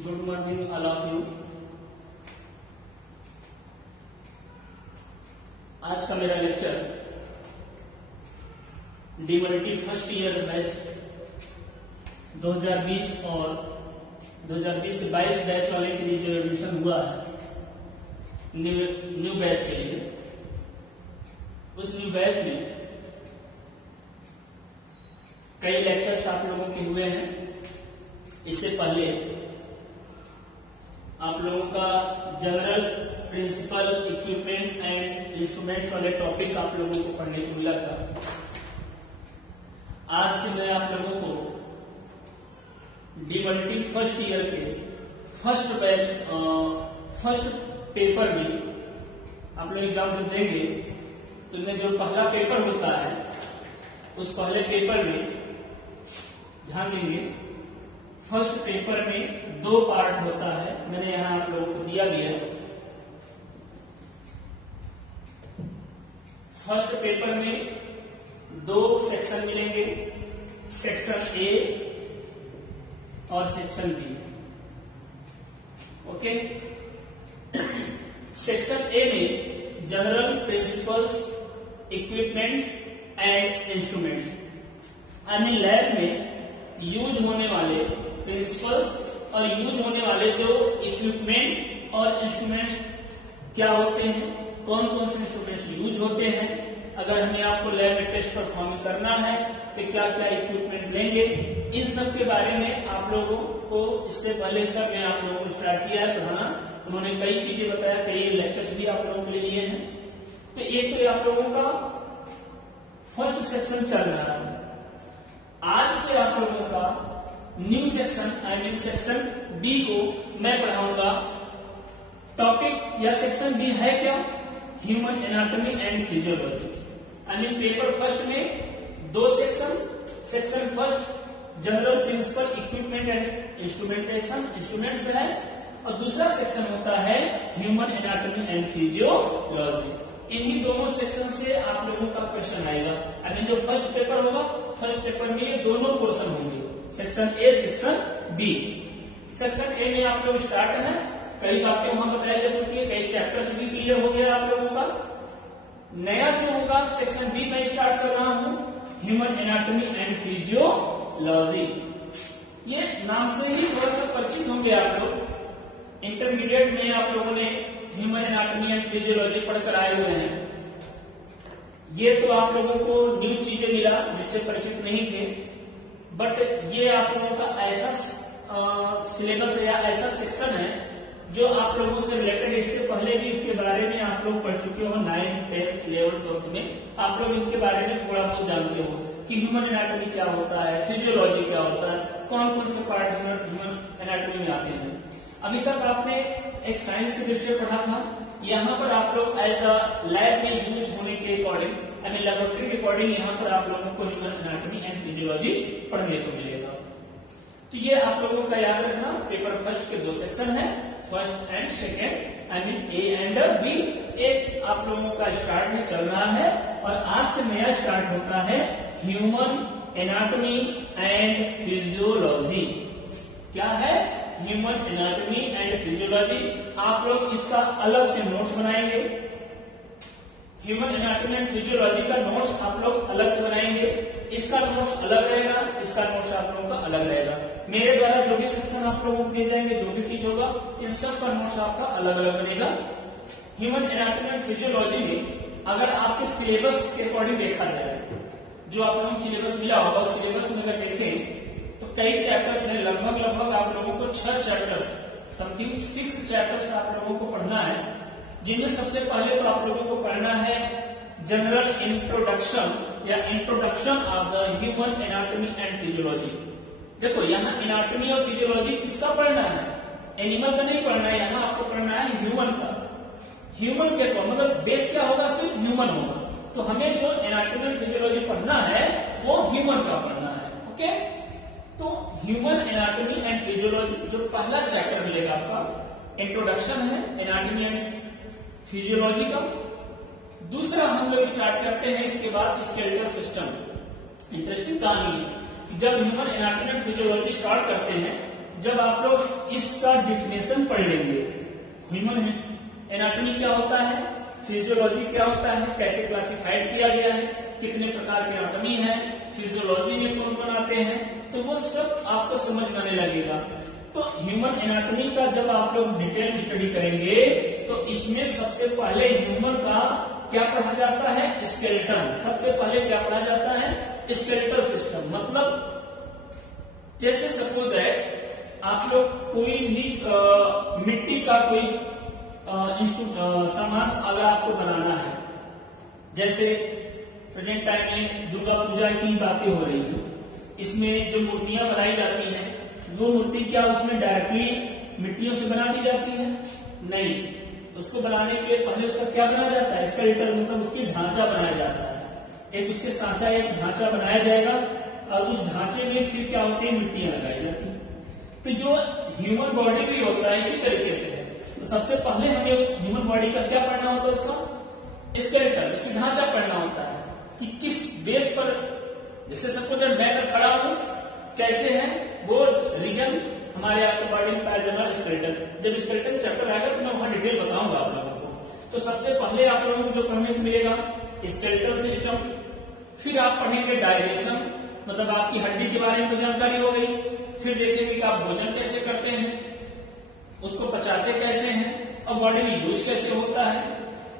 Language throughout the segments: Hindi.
Good morning all of you. आज का मेरा लेक्चर डीमल्टी फर्स्ट ईयर बैच 2020 और 2020 से 22 बैच वाले के लिए जो एडमिशन हुआ है न्यू बैच के लिए, उस न्यू बैच में कई लेक्चर्स आप लोगों के हुए हैं। इससे पहले आप लोगों का general principle equipment and instruments वाले टॉपिक आप लोगों को पढ़ने को मिला था। आज से मैं आप लोगों को डीमल्टी फर्स्ट ईयर के फर्स्ट बैच फर्स्ट पेपर में आप लोग एग्जाम जब देंगे तो इनमें जो पहला पेपर होता है उस पहले पेपर में ध्यान देंगे। फर्स्ट पेपर में 2 पार्ट होता है, मैंने यहां आप लोगों को दिया भी है। फर्स्ट पेपर में 2 सेक्शन मिलेंगे, सेक्शन ए और section B. Okay, section A में general principles equipments and instruments, यानी लैब में यूज होने वाले प्रिंसिपल्स और यूज होने वाले जो इक्विपमेंट और इंस्ट्रूमेंट्स क्या होते हैं, कौन कौन से इंस्ट्रूमेंट्स यूज होते हैं, अगर हमें आपको लैब में टेस्ट परफॉर्म करना है तो क्या क्या इक्विपमेंट लेंगे, इन सब के बारे में आप लोगों को इससे पहले सब मैं आप लोगों को स्टार्ट किया है पढ़ाना। उन्होंने कई चीजें बताया, कई लेक्चर्स भी आप लोगों के लिए लिए हैं। तो एक तो आप लोगों का फर्स्ट सेक्शन चल रहा है। आज से आप लोगों का new section I mean section B को मैं पढ़ाऊंगा। टॉपिक या सेक्शन बी है क्या, human anatomy and physiology. I mean paper first में 2 section, section first general principle equipment and instruments है, और दूसरा सेक्शन होता है ह्यूमन एनाटॉमी एंड फिजियोलॉजी। इन्हीं दोनों सेक्शन से आप लोगों का क्वेश्चन आएगा। आई मीन जो फर्स्ट पेपर होगा, फर्स्ट पेपर में ये दोनों पोर्शन होंगे, section A section B. Section A में आप लोग स्टार्ट है, कई बातें वहां बताई जा चुकी है, कई चैप्टर्स भी क्लियर हो गया आप लोगों का। नया जो होगा सेक्शन बी में स्टार्ट कर रहा हूं, ह्यूमन एनाटॉमी एंड फिजियोलॉजी। ये नाम से ही थोड़ा सा परिचित होंगे आप लोग। इंटरमीडिएट में आप लोगों ने ह्यूमन एनाटॉमी एंड फिजियोलॉजी पढ़कर आए हुए हैं। ये तो आप लोगों को न्यू चीजें मिला जिससे परिचित नहीं थे, बट ये आप लोगों का ऐसा सिलेबस या ऐसा सेक्शन है जो आप लोगों से रिलेटेड, इससे पहले भी इसके बारे में आप लोग पढ़ चुके हो 9th 10th 11th 12th में। आप लोग इनके बारे में थोड़ा बहुत जानते हो कि ह्यूमन एनाटॉमी क्या होता है, फिजियोलॉजी क्या होता है, कौन कौन से पार्ट ह्यूमन एनाटॉमी में आते हैं। अभी तक आपने एक साइंस के दृष्टि पढ़ा था। यहाँ पर आप लोग एज अ लैब में यूज होने के अकॉर्डिंग, आई मीन लेबोरेटरी के अकॉर्डिंग, यहाँ पर आप लोगों को ह्यूमन एनाटॉमी एंड फिजियोलॉजी पढ़ने को मिलेगा। तो ये आप लोगों का याद रखना, पेपर फर्स्ट के 2 सेक्शन है, first and second, I mean A and B. एक आप लोगों का स्टार्ट है, चल रहा है, और आज से नया स्टार्ट होता है ह्यूमन एनाटॉमी एंड फिजियोलॉजी। क्या है, ह्यूमन एनाटॉमी एंड फिजियोलॉजी। आप लोग इसका अलग से नोट्स बनाएंगे। ह्यूमन एनाटॉमी एंड फिजियोलॉजी का नोट्स आप लोग अलग से बनाएंगे। इसका नोट्स अलग रहेगा, इसका नोट्स आप लोगों का अलग रहेगा। मेरे द्वारा जो भी सेक्शन आप लोगों को दिए जाएंगे, जो भी टीच होगा, इन सब का नोट्स आपका अलग अलग बनेगा। ह्यूमन एनाटॉमी एंड फिजियोलॉजी में अगर आपके सिलेबस के अकॉर्डिंग देखा जाए, जो आप लोगों को सिलेबस मिला होगा, उस सिलेबस में अगर देखें तो कई चैप्टर्स हैं, लगभग आप लोगों को 6 चैप्टर्स, समथिंग 6 चैप्टर्स आप लोगों को पढ़ना है। जिनमें सबसे पहले तो आप लोगों को पढ़ना है जनरल इंट्रोडक्शन या introduction of the human anatomy and physiology. देखो यहाँ एनाटॉमी और फिजियोलॉजी किसका पढ़ना है, एनिमल का नहीं पढ़ना है, यहाँ आपको पढ़ना है ह्यूमन का। ह्यूमन के तो मतलब बेस क्या होगा, सिर्फ ह्यूमन होगा। तो हमें जो एनाटॉमी एंड फिजियोलॉजी पढ़ना है वो ह्यूमन का पढ़ना है। ओके, तो ह्यूमन एनाटॉमी एंड फिजियोलॉजी जो पहला चैप्टर मिलेगा आपका, इंट्रोडक्शन है एनाटॉमी एंड फिजियोलॉजी का। दूसरा हम लोग स्टार्ट करते हैं इसके बाद स्केलेटल सिस्टम। इंटरेस्टिंग कहानी है, जब human anatomy and physiology start करते हैं जब आप लोग इसका डिफिनेशन पढ़ लेंगे, ह्यूमन एनाटॉमी क्या होता है, फिजियोलॉजी क्या होता है, कैसे क्लासिफाइड किया गया है, कितने प्रकार की एनाटॉमी है, फिजियोलॉजी में कौन कौन आते हैं, तो वो सब आपको समझ में आने लगेगा। तो ह्यूमन एनाटॉमी का जब आप लोग डिटेल स्टडी करेंगे तो इसमें सबसे पहले ह्यूमन का क्या पढ़ा जाता है, स्केलेटन। सबसे पहले क्या पढ़ा जाता है, स्केलेटल सिस्टम। मतलब जैसे सपोज है आप लोग कोई भी मिट्टी का कोई सामान अगर आपको बनाना है, जैसे प्रेजेंट टाइम में दुर्गा पूजा की बातें हो रही है, इसमें जो मूर्तियां बनाई जाती हैं वो मूर्ति क्या उसमें डायरेक्टली मिट्टियों से बना दी जाती है, नहीं, उसको बनाने के पहले उसका क्या बनाया जाता है, स्केलेटल, मतलब उसकी ढांचा बनाया जाता है। एक उसके सांचा, एक ढांचा बनाया जाएगा और उस ढांचे में फिर क्या होती है, मिट्टियां लगाई जाती है। तो जो ह्यूमन बॉडी भी होता है इसी तरीके से है। तो सबसे पहले हमें ह्यूमन बॉडी का क्या पढ़ना होता है, उसका स्केलेटल, उसकी ढांचा पढ़ना होता है कि किस बेस पर, जैसे सपोज मैं खड़ा हूं, कैसे है वो रीजन हमारे आपके बॉडी में पाया जाएगा स्केलेटल। जब स्केलेटल चैप्टर आएगा तो मैं वहां डिटेल बताऊंगा आप लोगों को। तो सबसे पहले आप लोगों को जो पढ़ने को मिलेगा स्केलेटल सिस्टम, फिर आप पढ़ेंगे डाइजेशन, मतलब आपकी हड्डी के बारे में तो जानकारी हो गई, फिर देखेंगे कि आप भोजन कैसे करते हैं, उसको पचाते कैसे हैं और बॉडी में यूज कैसे होता है।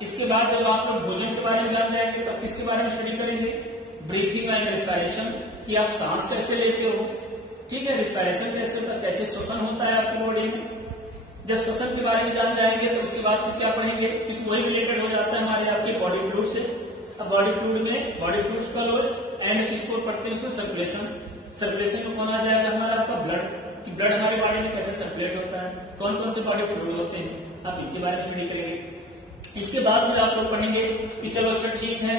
इसके बाद जब आप लोग भोजन के बारे में जान जाएंगे तब किसके बारे में स्टडी करेंगे, ब्रीथिंग एंड रेस्पिरेशन, कि आप सांस कैसे लेते हो, ठीक है, रिस्पिरेशन कैसे होता है, कैसे श्वसन होता है आपकी बॉडी में। जब श्वसन के बारे में जान जाएंगे तो उसके बाद फिर क्या पढ़ेंगे, क्योंकि वही रिलेटेड हो जाता है हमारे आपके बॉडी फ्लूइड से। अब बॉडी फ्लूइड में बॉडी फ्लूइड्स का रोल एंड किसको पढ़ते हैं, उसमें सर्कुलेशन। सर्कुलेशन में कौन आ जाएगा हमारा आपका ब्लड, कि ब्लड हमारे बॉडी में कैसे सर्कुलेट होता है, कौन कौन से बॉडी फ्लूइड होते हैं, आप इनके बारे में स्टडी करेंगे। इसके बाद फिर आप लोग पढ़ेंगे कि चलो अच्छा ठीक है,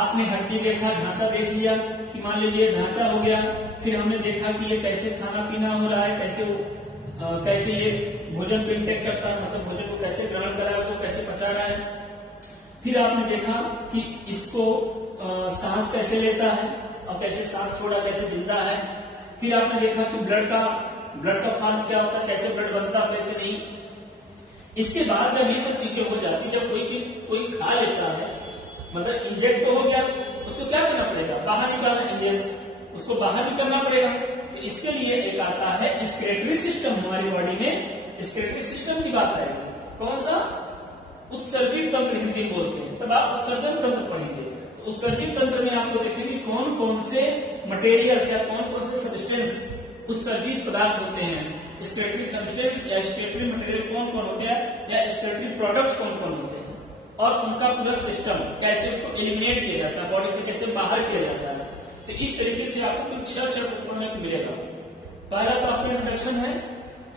आपने हड्डी देखा, ढांचा देख लिया, कि मान लीजिए ढांचा हो गया, फिर हमने देखा कि ये कैसे खाना पीना हो रहा है, कैसे ये भोजन को इंटेक करता है, मतलब भोजन को कैसे ग्रहण कर रहा है, उसको कैसे पचा रहा है। फिर आपने देखा कि इसको सांस कैसे लेता है और कैसे सांस छोड़ा, कैसे जिंदा है। फिर आपने देखा कि ब्लड का फॉर्म क्या होता है, कैसे ब्लड बनता है, कैसे नहीं। इसके बाद जब ये सब चीजें हो जाती, जब कोई चीज कोई खा लेता है, मतलब इंजेक्ट तो हो गया, उसको क्या करना पड़ेगा, बाहर निकालना, इंजेक्ट, उसको बाहर निकालना पड़ेगा। तो इसके लिए एक आता है स्क्रेटरी सिस्टम हमारी बॉडी में। स्क्रेटरी सिस्टम की बात करेंगे, कौन सा, उत्सर्जित तंत्र हिंदी बोलते हैं, तब आप उत्सर्जन तंत्र पढ़ेंगे। तो उत्सर्जित तंत्र में आपको देखेंगे कौन कौन से मटेरियल या कौन कौन से सब्सटेंस उत्सर्जित पदार्थ होते हैं, स्केलेटरी सब्सटेंस या स्केलेटरी मटेरियल कौन कौन होते हैं, या स्केलेटरी प्रोडक्ट्स कौन कौन होते हैं, और उनका पूरा सिस्टम कैसे उसको एलिमिनेट किया जाता है, बॉडी से कैसे बाहर किया जाता है। तो इस तरीके से आपको कुछ 6 चैप्टर पढ़ने को मिलेगा। पहला तो आपका इंट्रोडक्शन है,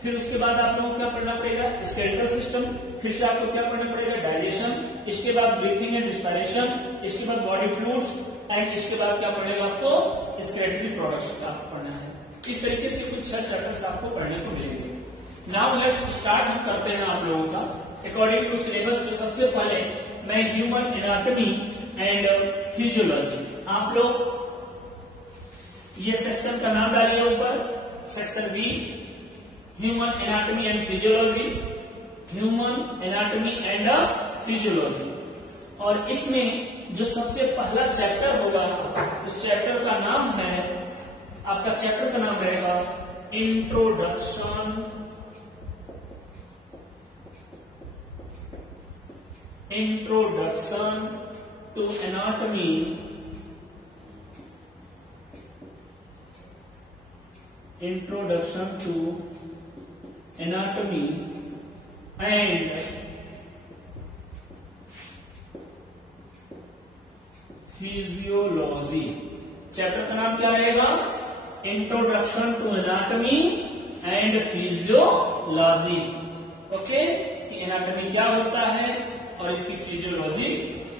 फिर उसके बाद आप लोगों को क्या पढ़ना पड़ेगा, स्केलेटल सिस्टम, फिर से आपको क्या पढ़ना पड़ेगा, डाइजेशन, इसके बाद ब्रीथिंग एंड रिस्पिरेशन, इसके बाद बॉडी फ्लूइड्स एंड इसके बाद क्या पढ़ेगा आपको स्केलेटरी प्रोडक्ट्स का पढ़ना है। इस तरीके से कुछ 6 चैप्टर्स आपको पढ़ने को मिलेंगे। नाउ लेट्स स्टार्ट हम करते हैं आप लोगों का अकॉर्डिंग टू सिलेबस। तो सबसे पहले मैं ह्यूमन एनाटॉमी एंड फिजियोलॉजी, आप लोग ये सेक्शन का नाम डालिए ऊपर, section be human anatomy and physiology, human anatomy and physiology. और इसमें जो सबसे पहला चैप्टर होगा उस चैप्टर का नाम है, आपका चैप्टर का नाम रहेगा introduction to anatomy and physiology. Chapter का नाम क्या रहेगा, introduction to anatomy and physiology. Okay, कि एनाटॉमी क्या होता है और इसकी फिजियोलॉजी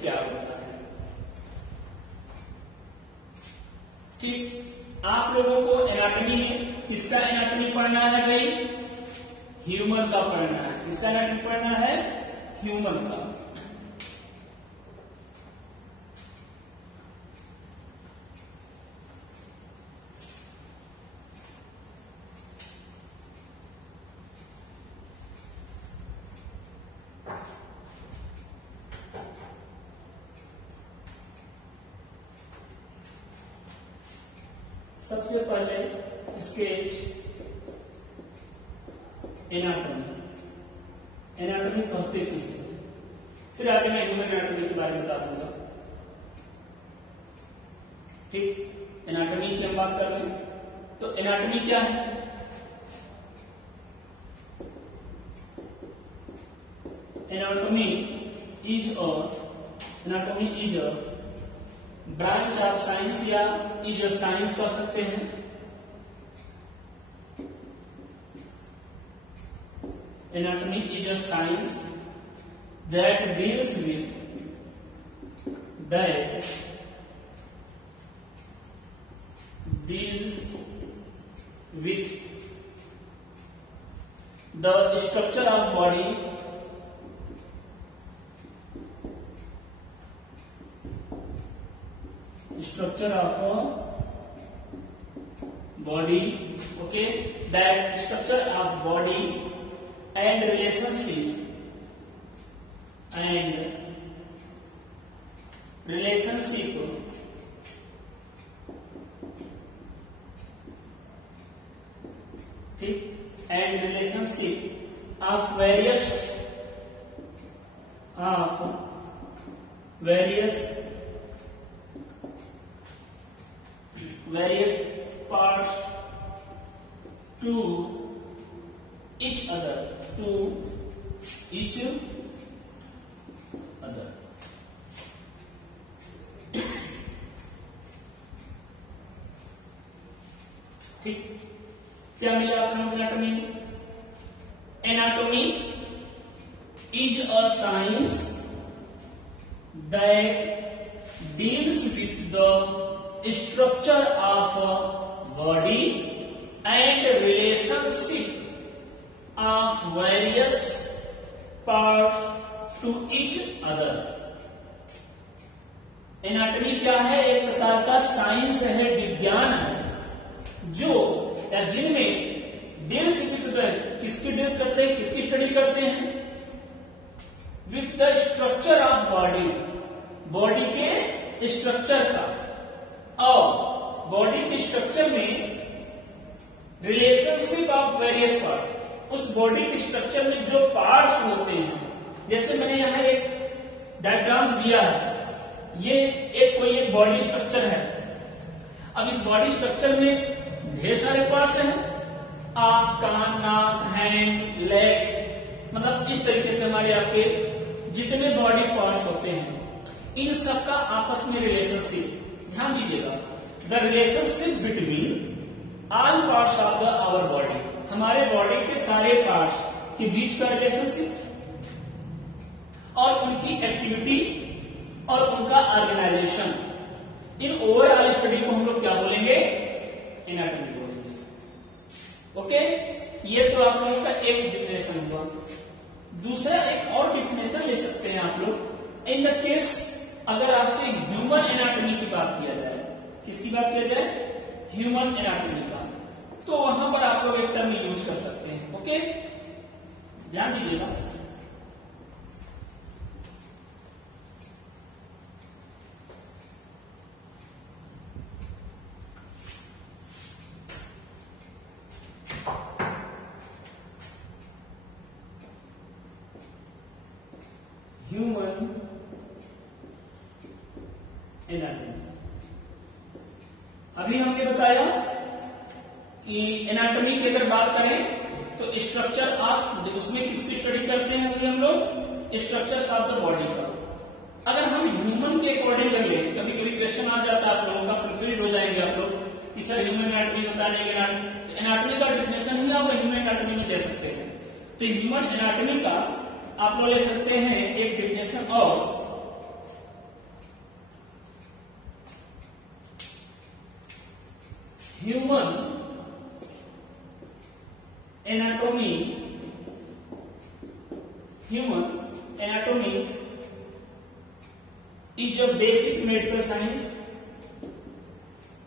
क्या होता है। ठीक, आप लोगों को एनाटॉमी में किसका एनाटॉमी पढ़ना है भाई, ह्यूमन का पढ़ना है। किसका एनाटॉमी पढ़ना है, ह्यूमन का। सबसे पहले स्केच एनाटॉमी। एनाटॉमी कहते किसे, फिर आगे मैं ह्यूमन एनाटॉमी के बारे में बता दूंगा। ठीक, एनाटॉमी की हम बात कर रहे हैं, तो एनाटॉमी क्या है? Anatomy is a branch of science या इज अ साइंस कह सकते हैं। Anatomy is a science that deals with the structure of body, okay, that structure of body and relationship of various parts to each other. ठीक, क्या मिला आपको anatomy? Anatomy is a science that deals with the structure of body and relationship of various parts to each other. Anatomy क्या है? एक प्रकार का साइंस है, विज्ञान है, जो या जिनमें डील्स किसकी डील्स करते हैं, किसकी स्टडी करते हैं? With the structure of body, body के स्ट्रक्चर का, और बॉडी के स्ट्रक्चर में रिलेशनशिप ऑफ वेरियस पार्ट, उस बॉडी के स्ट्रक्चर में जो पार्ट्स होते हैं, जैसे मैंने यहां एक डायग्राम्स दिया है, ये कोई एक बॉडी स्ट्रक्चर है। अब इस बॉडी स्ट्रक्चर में ढेर सारे पार्ट्स हैं, आंख, कान, नाक, हैंड, लेग्स, मतलब इस तरीके से हमारे आपके जितने बॉडी पार्ट्स होते हैं, इन सब का आपस में रिलेशनशिप, ध्यान दीजिएगा, the relationship between all parts of the our body, हमारे बॉडी के सारे पार्ट्स के बीच का रिलेशनशिप और उनकी एक्टिविटी और उनका ऑर्गेनाइजेशन, इन ओवरऑल स्टडी को हम लोग क्या बोलेंगे? एनाटॉमी बोलेंगे। ओके, ये तो आप लोगों का एक डिफिनेशन हुआ। दूसरा एक और डिफिनेशन ले सकते हैं आप लोग, इन द केस अगर आपसे ह्यूमन एनाटॉमी की बात किया जाए, किसकी बात किया जाए? ह्यूमन एनाटॉमी का, तो वहां पर आप लोग एक टर्म यूज कर सकते हैं। ओके, ध्यान दीजिएगा। ह्यूमन एनाटॉमी, अभी हमने बताया कि एनाटॉमी की अगर बात करें तो स्ट्रक्चर ऑफ, उसमें किसकी स्टडी करते हैं हम लोग? स्ट्रक्चर्स ऑफ द बॉडी का। अगर हम ह्यूमन के अकॉर्डिंग कर ले, कभी कभी क्वेश्चन आ जाता है आप लोगों का, कंफ्यूज हो जाएंगे आप लोग कि सर ह्यूमन एनाटॉमी बताने के, एनाटॉमी का डिफिनेशन ही आप ह्यूमन एनाटॉमी में दे सकते हैं। तो ह्यूमन एनाटॉमी का आप लोग ले सकते हैं एक डिफिनेशन और human anatomy, human anatomy is a basic medical science,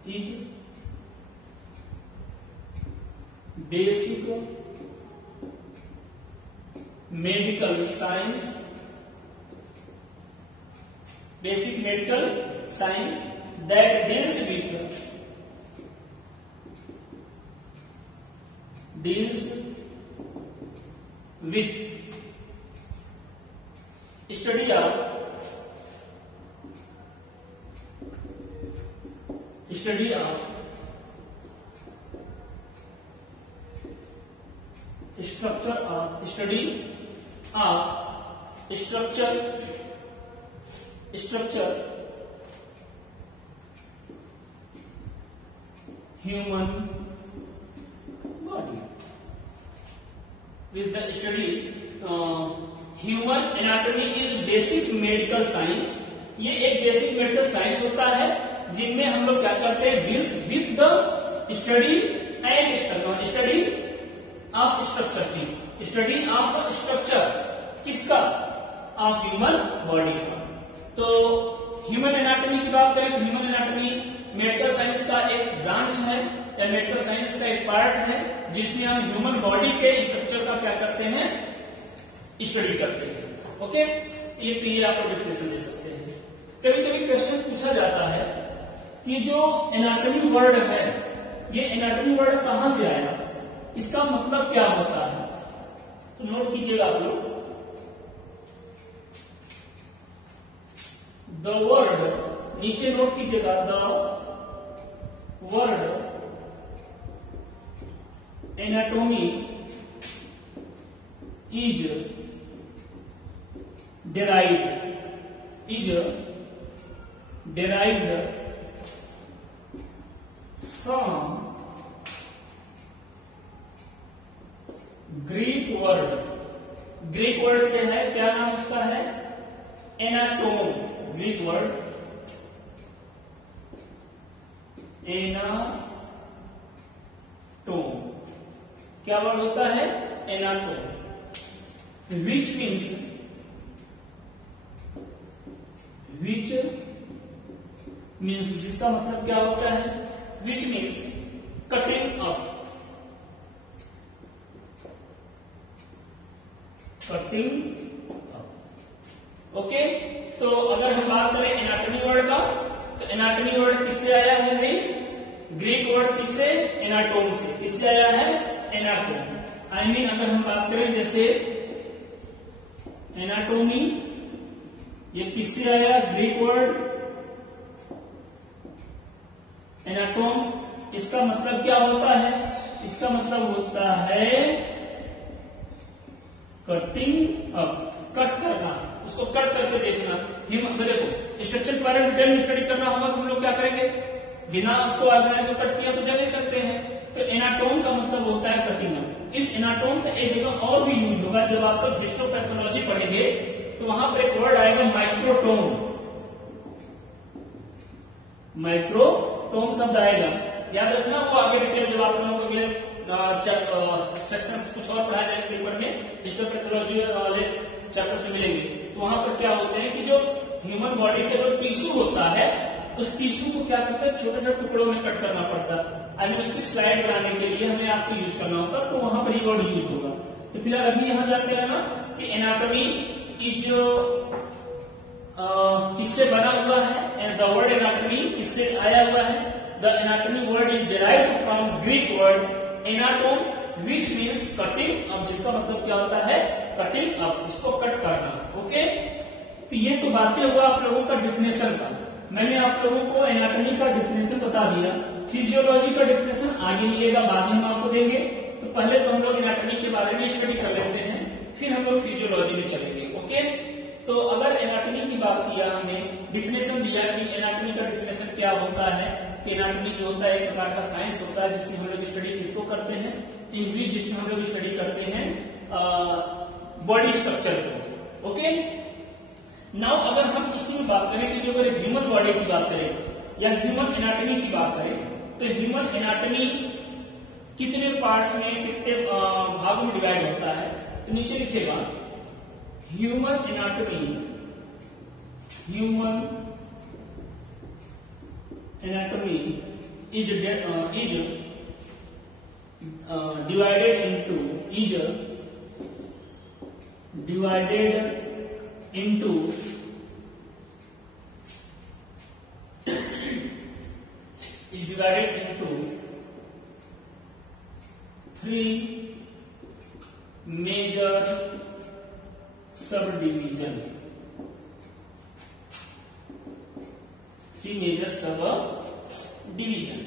is basic medical science, basic medical science that deals with deals with study of structure human body. With the study human anatomy is basic medical science. ये एक बेसिक मेडिकल साइंस होता है जिनमें हम लोग क्या करते हैं, deals with the study and study of structure की, स्टडी ऑफ स्ट्रक्चर किसका, ऑफ ह्यूमन बॉडी का। तो ह्यूमन एनाटॉमी की बात करें तो ह्यूमन एनाटॉमी मेडिकल साइंस का एक ब्रांच है या मेडिकल साइंस का एक पार्ट है जिसमें हम ह्यूमन बॉडी के स्ट्रक्चर का क्या करते हैं, स्टडी करते हैं। ओके, ये आपको डेफिनेशन दे सकते हैं। कभी कभी क्वेश्चन पूछा जाता है कि जो एनाटॉमी वर्ड है, ये एनाटॉमी वर्ड कहां से आया, इसका मतलब क्या होता है। तो नोट कीजिएगा आप लोग, द वर्ड, नीचे नोट कीजिएगा, the word anatomy is derived from Greek word से है, क्या नाम उसका है, एनाटोम। ग्रीक वर्ड एनाटोम, क्या वर्ड होता है, एनाटोम, विच मीन्स जिसका मतलब क्या होता है, विच मीन्स कटिंग अप, ओके। तो अगर हम बात करें एनाटॉमी वर्ड का, तो एनाटॉमी वर्ड किससे आया है भाई, ग्रीक वर्ड किससे, एनाटोम से। किससे आया है, एनाटोम। आई मीन अगर हम बात करें जैसे एनाटोमी, ये किससे आया, ग्रीक वर्ड एनाटोम। इसका मतलब क्या होता है, इसका मतलब होता है कटिंग अप, कट करना, उसको कट करके देखना। देखो स्ट्रक्चर के बारे में डिटेल में स्टडी करना होगा तो हम लोग क्या करेंगे, बिना उसको ऑर्गेनाइज कट किया तो जा नहीं सकते हैं। तो एनाटोम का मतलब होता है कटिंग अप। इस एनाटोम का एक जगह और भी यूज होगा, जब आप लोग हिस्टोपैथोलॉजी पढ़ेंगे तो वहां पर एक वर्ड आएगा माइक्रोटोम, माइक्रोटोम शब्द आएगा, याद रखना। वो आगे डिटेल जब आप लोगों को अगले सेक्शन कुछ और पढ़ाया जाएगा पेपर में, हिस्टोपैथोलॉजी वाले चैप्टर से मिलेंगे, तो वहां पर क्या होते हैं कि जो ह्यूमन बॉडी का जो टिश्यू होता है, उस टिश्यू को क्या करते हैं, छोटे छोटे टुकड़ों में कट करना पड़ता है। आई मीन उसकी स्लाइड बनाने के लिए हमें आपको यूज करना होगा, तो वहां पर ये वर्ड यूज होगा। तो फिलहाल अभी यहां जानते हैं ना कि एनाटॉमी इज किससे बना हुआ है, द वर्ड एनाटॉमी किससे आया हुआ है, the anatomy word is derived from Greek word anatome which means cutting up, जिसका मतलब क्या होता है, कटिंग अप, इसको कट करना। ओके, तो ये तो बातें हुआ आप लोगों का डिफिनेशन का। मैंने आप लोगों को एनाटॉमी का डिफिनेशन बता दिया, फिजियोलॉजी का डिफिनेशन आगे लिएगा, बाद में हम आपको देंगे। तो पहले तो हम लोग एनाटॉमी के बारे में स्टडी कर लेते हैं, फिर हम लोग फिजियोलॉजी में चलेंगे। ओके, तो अगर एनाटॉमी की बात किया, हमने डिफिनेशन दिया कि एनाटॉमी का डिफिनेशन क्या होता है, कि एनाटॉमी जो होता है एक प्रकार का साइंस होता है जिसमें हम लोग स्टडी किसको करते हैं, इंग्लिश, जिसमें हम लोग स्टडी करते हैं बॉडी स्ट्रक्चर को। ओके, नाउ अगर हम इसी में बात करें कि जो अगर ह्यूमन बॉडी की बात करें या ह्यूमन एनाटॉमी की बात करें, तो ह्यूमन एनाटॉमी कितने पार्ट्स में, कितने भागों में डिवाइड होता है। तो नीचे लिखिएगा, human anatomy is divided into three 3 major sub division.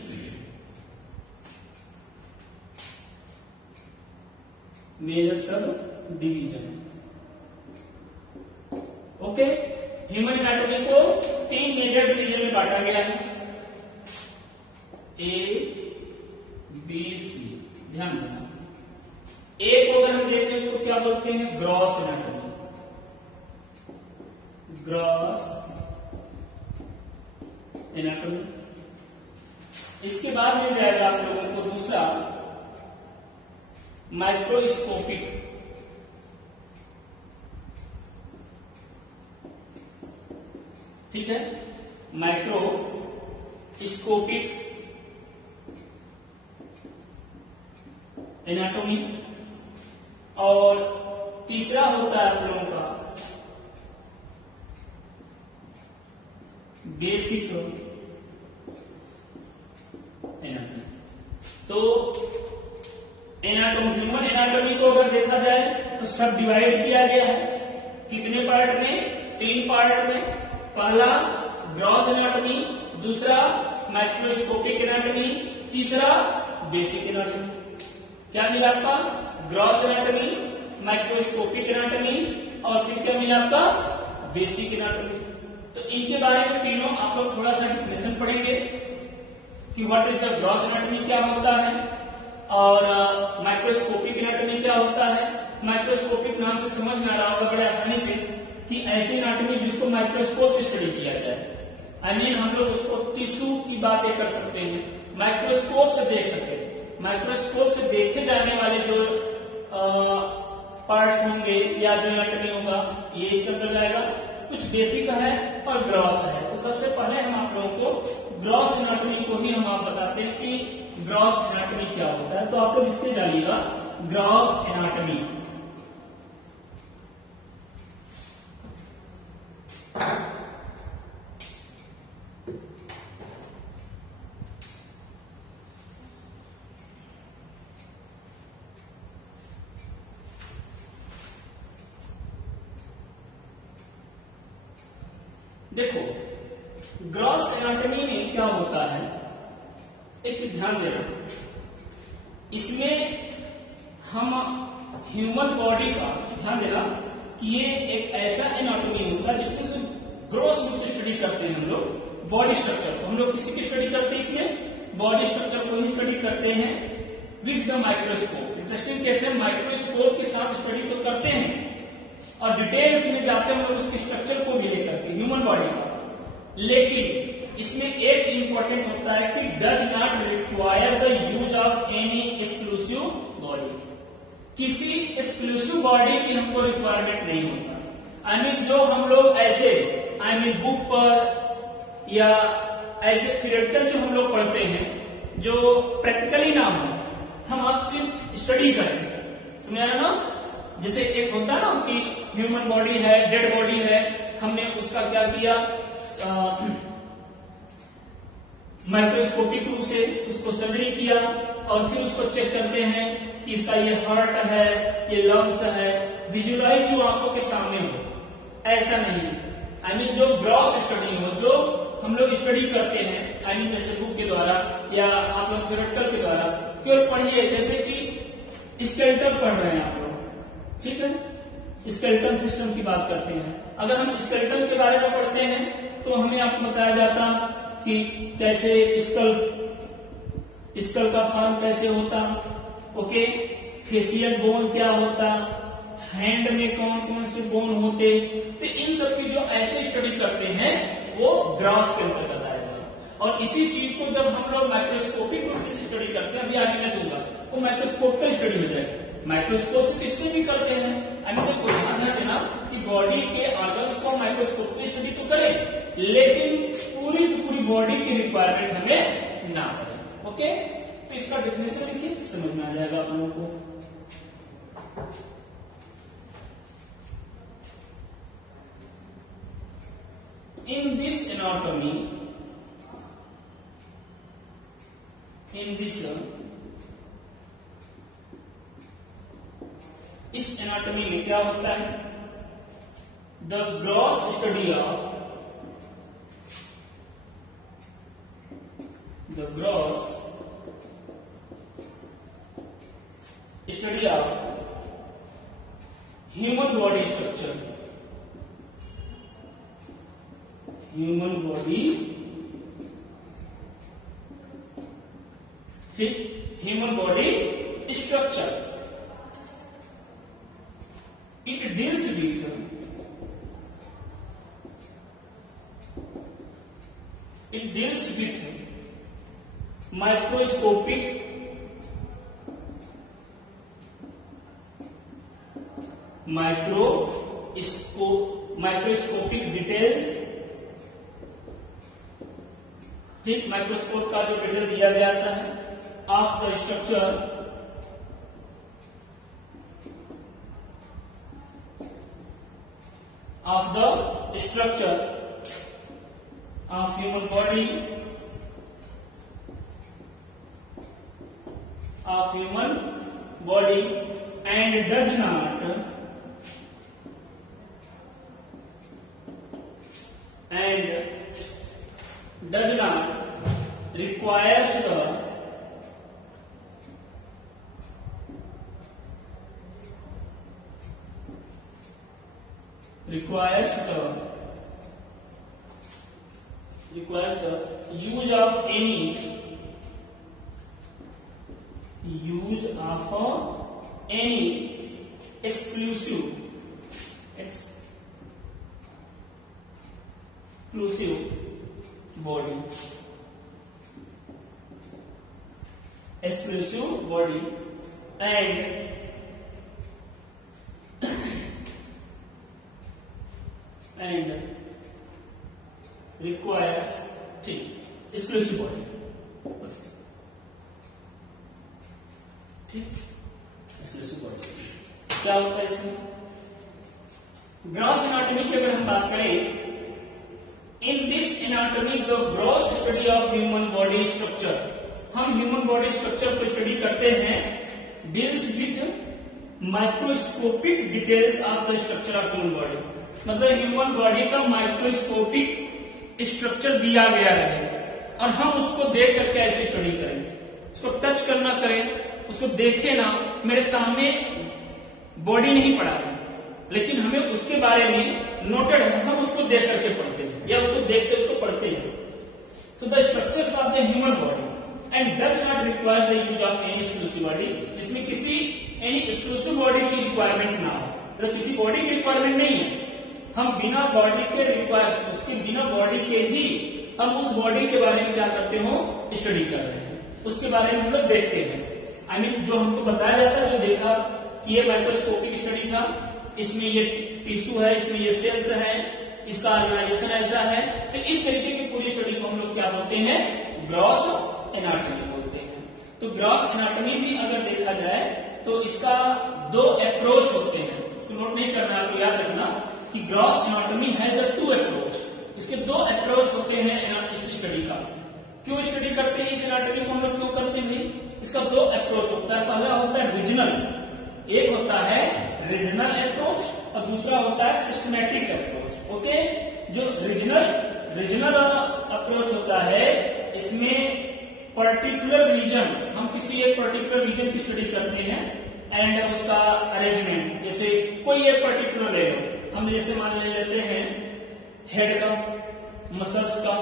Major sub division. Okay, human anatomy को 3 मेजर डिवीजन में बांटा गया है, ए बी सी। ध्यान देना, ए को अगर हम देखें उसको क्या बोलते हैं, ग्रॉस एनाटॉमी। Gross anatomy. इसके बाद मिल जाएगा आप लोगों को दूसरा माइक्रोस्कोपिक। ठीक है, माइक्रोस्कोपिक एनाटॉमी। और तीसरा होता है आप लोगों का बेसिक एनाटॉमी। तो एनाटॉमी, ह्यूमन एनाटॉमी को अगर देखा जाए तो सब डिवाइड किया गया है कितने पार्ट में, 3 पार्ट में। पहला ग्रॉस एनाटॉमी, दूसरा माइक्रोस्कोपिक एनाटॉमी, तीसरा बेसिक एनाटॉमी। क्या मिला आपका, ग्रॉस एनाटॉमी, माइक्रोस्कोपिक एनाटॉमी, और फिर क्या मिला आपका, बेसिक एनाटॉमी। तो इनके बारे में तीनों आप लोग थोड़ा सा डिफिनेशन पढ़ेंगे कि what is the gross anatomy क्या होता है, और माइक्रोस्कोपिक एनाटॉमी क्या होता है। माइक्रोस्कोपिक नाम से समझ में आ रहा होगा बड़े आसानी से कि ऐसी एनाटॉमी जिसको माइक्रोस्कोप से स्टडी किया जाए। आई मीन हम लोग उसको टिश्यू की बातें कर सकते हैं, माइक्रोस्कोप से देख सकते हैं। माइक्रोस्कोप से देखे जाने वाले जो पार्ट्स होंगे या जो एनाटॉमी होगा ये इसके अंदर जाएगा। कुछ बेसिक है और ग्रॉस है। तो सबसे पहले हम आप लोगों को ग्रॉस एनाटॉमी को ही हम आप बताते हैं कि ग्रॉस एनाटॉमी क्या होता है। तो आप लोग इसमें डालिएगा ग्रॉस एनाटॉमी। देखो, ग्रॉस एनाटॉमी में क्या होता है, एक चीज ध्यान देना, इसमें हम ह्यूमन बॉडी का ध्यान देना कि ये एक ऐसा एनाटॉमी होगा जिसमें से ग्रॉस रूप से स्टडी करते हैं हम लोग बॉडी स्ट्रक्चर को। हम लोग किसी की स्टडी करते हैं, इसमें बॉडी स्ट्रक्चर को ही स्टडी करते हैं विद द माइक्रोस्कोप। इंटरेस्टिंग कैसे माइक्रोस्कोप के साथ स्टडी तो करते हैं और डिटेल्स में जाते हैं हम लोग उसके स्ट्रक्चर को भी लेकर के ह्यूमन बॉडी का। लेकिन इसमें एक इंपॉर्टेंट होता है कि does not require the use of any exclusive body. किसी एक्सक्लूसिव बॉडी की हमको रिक्वायरमेंट नहीं होता। आई मीन जो हम लोग ऐसे बुक पर या ऐसे थियोरेटिकल जो हम लोग पढ़ते हैं जो प्रैक्टिकली ना हो, हम आप सिर्फ स्टडी करें, समझ ना। जैसे एक होता है ना कि ह्यूमन बॉडी है, डेड बॉडी है, हमने उसका क्या किया, माइक्रोस्कोपिक रूप से उसको सर्जरी किया और फिर उसको चेक करते हैं कि इसका ये हार्ट है, ये लंग्स है, विजुअलाइज जो आंखों के सामने हो। ऐसा नहीं, आई मीन जो ग्रॉस स्टडी हो, जो हम लोग स्टडी करते हैं, आई मीन जैसे बुक के द्वारा या आप लोग थियोरेटिकल के द्वारा केवल पढ़िए। जैसे कि स्केलेटन पढ़ रहे हैं आप लोग, ठीक है, स्केलेटन सिस्टम की बात करते हैं। अगर हम स्केलेटन के बारे में पढ़ते हैं तो हमें आपको बताया जाता कि कैसे स्कल का फॉर्म कैसे होता, ओके, फेशियल बोन क्या होता, हैंड में कौन कौन से बोन होते। तो इन सब की जो ऐसे स्टडी करते हैं वो ग्रॉस के अंतर्गत आएगा। और इसी चीज को जब हम लोग माइक्रोस्कोपिक रूप से स्टडी करते हैं, अभी आगे मैं दूंगा, वो माइक्रोस्कोप का स्टडी हो जाएगा। माइक्रोस्कोप से किससे भी करते हैं, देखो ध्यान देना कि बॉडी के ऑर्गन्स को माइक्रोस्कोप की स्टडी तो करें, लेकिन पूरी की पूरी बॉडी की रिक्वायरमेंट हमें ना पड़े। ओके, तो इसका डेफिनेशन लिखिए, समझ में आ जाएगा आप लोगों को। In this anatomy, इस एनाटॉमी में क्या होता है, the gross study of gross study of human body structure, human body, human body structure. It deals with microscopic details. ठीक, माइक्रोस्कोप का जो डिटेल दिया गया था of the structure of human body, and does not requires the use of any exclusive body and requires exclusive body. बस ठीक, exclusive body क्या होता है इसमें? ग्रॉस एनाटॉमी की अगर हम बात करें, in this anatomy the gross study of human body structure, हम ह्यूमन बॉडी स्ट्रक्चर को स्टडी करते हैं, deals with microscopic details of the structure of human body. मतलब ह्यूमन बॉडी का माइक्रोस्कोपिक स्ट्रक्चर दिया गया है और हम उसको देख करके ऐसे स्टडी करेंगे, उसको टच करना करें, उसको देखे ना, मेरे सामने बॉडी नहीं पड़ा है लेकिन हमें उसके बारे में नोटेड है, हम उसको देख करके पढ़ते हैं या उसको देखते उसको पढ़ते हैं. तो the structures of the human body and does not require the use of any exclusive body, जिसमें किसी एनी एक्सक्लूसिव बॉडी की रिक्वायरमेंट ना हो, तो किसी बॉडी की रिक्वायरमेंट नहीं है, हम बिना बॉडी के उसके बिना बॉडी के ही हम उस बॉडी के बारे में क्या करते हो, स्टडी कर रहे हैं, उसके बारे में हम लोग देखते हैं. आई मीन जो हमको बताया जाता है, जो देखा कि ये माइक्रोस्कोपिक स्टडी था, इसमें ये टिश्यू है, इसमें ये सेल्स है, इसका ऑर्गेनाइजेशन ऐसा है, तो इस तरीके की पूरी स्टडी को हम लोग क्या बोलते हैं, ग्रॉस एनाटॉमी बोलते हैं. तो ग्रॉस एनाटॉमी भी अगर देखा जाए तो इसका दो अप्रोच होते हैं, उसको नोट नहीं करना, आपको याद रखना कि ग्रॉस एनाटॉमी है द टू अप्रोच, इसके दो अप्रोच होते हैं इस स्टडी का. क्यों स्टडी करते हैं इस एनाटॉमी को हम लोग, क्यों करते हैं? इसका दो अप्रोच होता है, पहला होता है रीजनल, एक होता है रीजनल अप्रोच और दूसरा होता है सिस्टमैटिक अप्रोच. ओके, जो रीजनल अप्रोच होता है, इसमें पर्टिकुलर रीजन, हम किसी एक पर्टिकुलर रीजन की स्टडी करते हैं एंड उसका अरेंजमेंट, जैसे कोई एक पर्टिकुलर ले लो, हम जैसे मान लेते हैं हेड का, मसल्स का,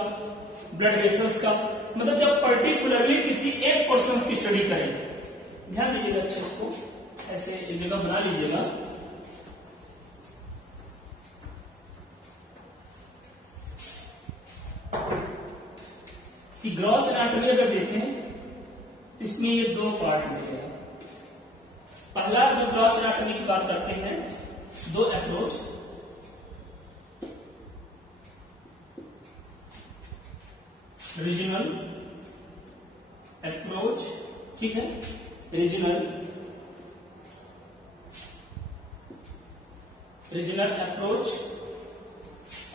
ब्लड वेसल्स का, मतलब जब पर्टिकुलरली किसी एक पर्सन की स्टडी करें, ध्यान दीजिएगा अच्छा, इसको ऐसे एक जगह बना लीजिएगा. कि ग्रॉस एनाटॉमी अगर देखें तो इसमें ये दो पार्ट मिलेगा. पहला जो ग्रॉस एनाटॉमी की बात करते हैं, दो अप्रोच, रीजनल अप्रोच, ठीक है, रीजनल अप्रोच,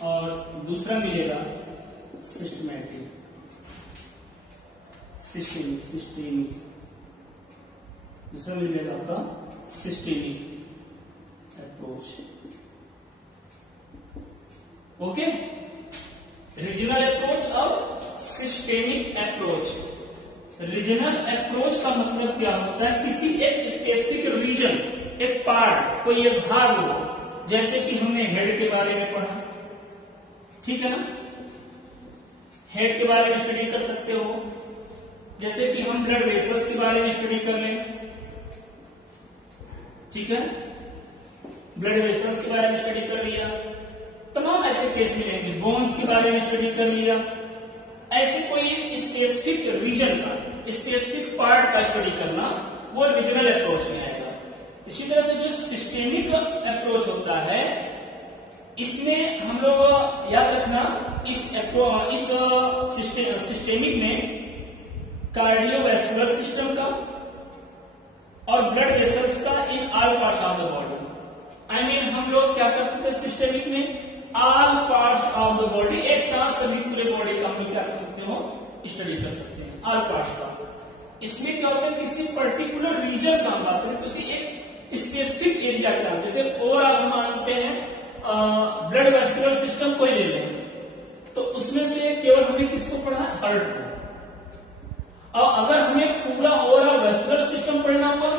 और दूसरा मिलेगा सिस्टमैटिक, दूसरा मिलेगा आपका systemic approach. Okay, regional approach और सिस्टेमिक अप्रोच. रीजनल अप्रोच का मतलब क्या होता है, किसी एक स्पेसिफिक रीजन, एक पार्ट, कोई एक भाग हो, जैसे कि हमने हेड के बारे में पढ़ा, ठीक है ना, हेड के बारे में स्टडी कर सकते हो, जैसे कि हम ब्लड वेसल्स के बारे में स्टडी कर लें, ठीक है, ब्लड वेसल्स के बारे में स्टडी कर लिया, तमाम ऐसे केस मिलेंगे, बोन्स के बारे में स्टडी कर लिया, ऐसे कोई स्पेसिफिक रीजन का, स्पेसिफिक पार्ट का स्टडी करना, वो रीजनल अप्रोच में आएगा। इसी तरह से जो सिस्टेमिक अप्रोच होता है, इसमें हम लोग याद रखना, इस सिस्टेमिक में कार्डियोवैस्कुलर सिस्टम का और ब्लड वेसल्स का in all parts of the body, I mean हम लोग क्या करते थे सिस्टेमिक में, all parts of the body, एक साथ सभी पूरे बॉडी का हम क्या कर सकते हो, स्टडी कर सकते हैं, ऑल पार्ट्स का। इसमें क्या होता है, किसी पर्टिकुलर रीजन का हम बात करें, किसी एक स्पेसिफिक एरिया का, जैसे ओवरऑल हम मानते हैं ब्लड वेस्कुलर सिस्टम कोई ले लें, तो उसमें से केवल हमने किसको पढ़ा, हार्ट को, और अगर हमें पूरा ओवरऑल वेस्कुलर सिस्टम पढ़ना होगा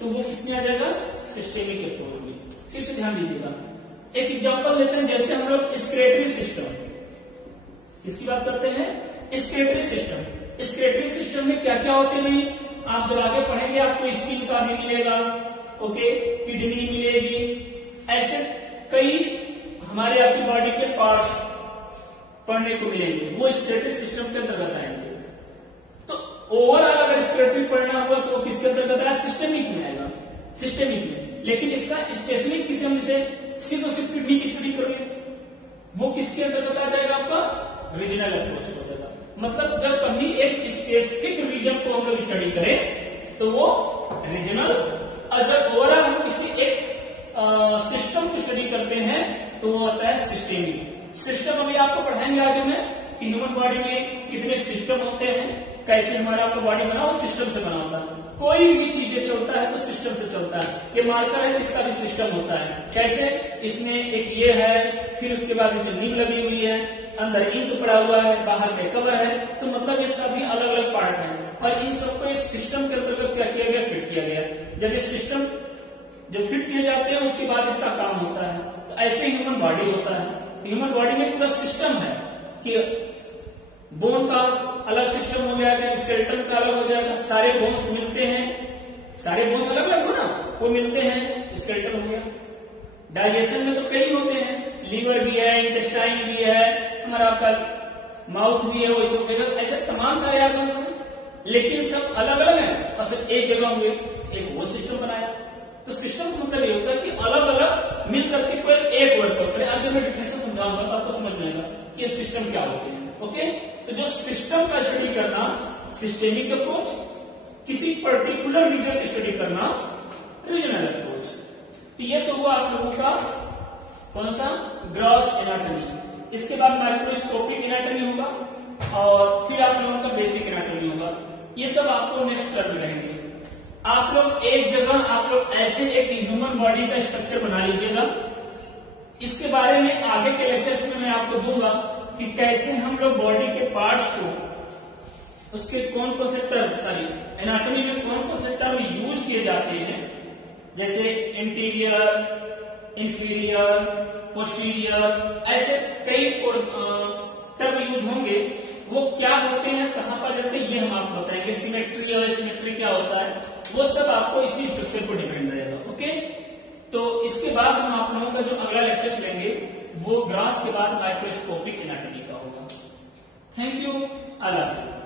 तो वो किसमें आ जाएगा, सिस्टेमिक अप्रोच में। फिर से ध्यान दीजिएगा, एक एग्जांपल लेते हैं, जैसे हम लोग स्क्रेटरी सिस्टम, इसकी बात करते हैं, स्क्रेटरी सिस्टम। स्क्रेटरी सिस्टम में क्या क्या होते हैं भाई, आप जब आगे पढ़ेंगे आपको स्किन का भी मिलेगा, ओके, किडनी मिलेगी, ऐसे कई हमारे आपकी बॉडी के पार्ट्स पढ़ने को मिलेंगे, वो स्क्रेटरी सिस्टम के अंतर्गत आएंगे। तो ओवरऑल अगर स्क्रेटरी पढ़ना होगा तो वो किसके अंतर्गत आएगा, सिस्टेमिक में आएगा, सिस्टेमिक में। लेकिन इसका स्पेसिफिक किस्म से सिर्फ और सिर्फ किडनी की स्टडी करोगे, वो किसके अंतर्गत आ जाएगा, आपका रीजनल अप्रोच हो जाएगा। मतलब जब कभी एक स्पेसिफिक रीजन को हम लोग स्टडी करें तो वो रीजनल, और जब ओवरऑल हम किसी एक सिस्टम को स्टडी करते हैं तो वो होता है सिस्टेमिक। सिस्टम अभी आपको पढ़ाएंगे आगे में कि ह्यूमन बॉडी में कितने सिस्टम होते हैं, कैसे हमारा आपका बॉडी बना, वो सिस्टम से बना होता है। कोई भी चीजें चलता है तो सिस्टम से चलता है। ये मार्कर है, इसका भी सिस्टम होता है। कैसे, इसमें एक ये है, फिर उसके बाद इसमें नीब लगी हुई है, अंदर इंक पड़ा हुआ है, बाहर में कवर है, तो मतलब ये सभी अलग अलग पार्ट हैं और इन सबको इस सिस्टम के अंतर्गत क्या किया गया, फिट किया गया। जब ये सिस्टम जो फिट किए जाते हैं उसके बाद इसका काम होता है। तो ऐसे ह्यूमन बॉडी होता है। ह्यूमन बॉडी में पूरा सिस्टम है कि बोन का अलग सिस्टम हो जाएगा, स्केलेटन का अलग हो जाएगा, सारे बोन्स मिलते हैं, सारे बोन्स अलग अलग हो ना, वो मिलते हैं, स्केलेटन हो गया। डाइजेशन में तो कई होते हैं, लीवर भी है, इंटेस्टाइन भी है, हमारा आपका माउथ भी है, वो इसोफेगस, ऐसे तमाम सारे ऑर्गन्स हैं, लेकिन सब अलग अलग हैं और सब एक जगह हुए, एक वो सिस्टम बनाया। तो सिस्टम का मतलब ये होता है कि अलग अलग मिल करके कोई एक वर्क करें। आगे मैं डिफिनेशन समझाऊंगा तो आपको समझ में आएगा कि ये सिस्टम क्या होते हैं। ओके, तो जो सिस्टम का स्टडी करना सिस्टेमिक अप्रोच, किसी पर्टिकुलर रीजन की स्टडी करना रीजनल अप्रोच। तो ये तो हुआ आप लोगों का कौन सा, ग्रॉस एनाटॉमी। इसके बाद माइक्रोस्कोपिक एनाटॉमी होगा और फिर आप लोगों का बेसिक एनाटॉमी होगा। ये सब आपको नेक्स्ट टर्म में रहेंगे। आप लोग एक जगह आप लोग ऐसे एक ह्यूमन बॉडी का स्ट्रक्चर बना लीजिएगा। इसके बारे में आगे के लेक्चर्स में मैं आपको दूंगा कि कैसे हम लोग बॉडी के पार्ट्स को, उसके कौन कौन से टर्म, एनाटॉमी में कौन कौन से टर्म यूज किए जाते हैं, जैसे इंटीरियर, इंफीरियर, पोस्टीरियर, ऐसे कई टर्म यूज होंगे। वो क्या होते हैं, कहां पर जाते हैं, ये हम आपको बताएंगे। सिमेट्री और सिमेट्री क्या होता है, वो सब आपको इसी स्ट्रक्चर पर डिपेंड रहेगा। ओके, तो इसके बाद हम आप लोगों का जो अगला लेक्चर लेंगे वो ग्रास के बाद माइक्रोस्कोपिक एनाटॉमी का होगा। थैंक यू, अल्लाह हाफिज़।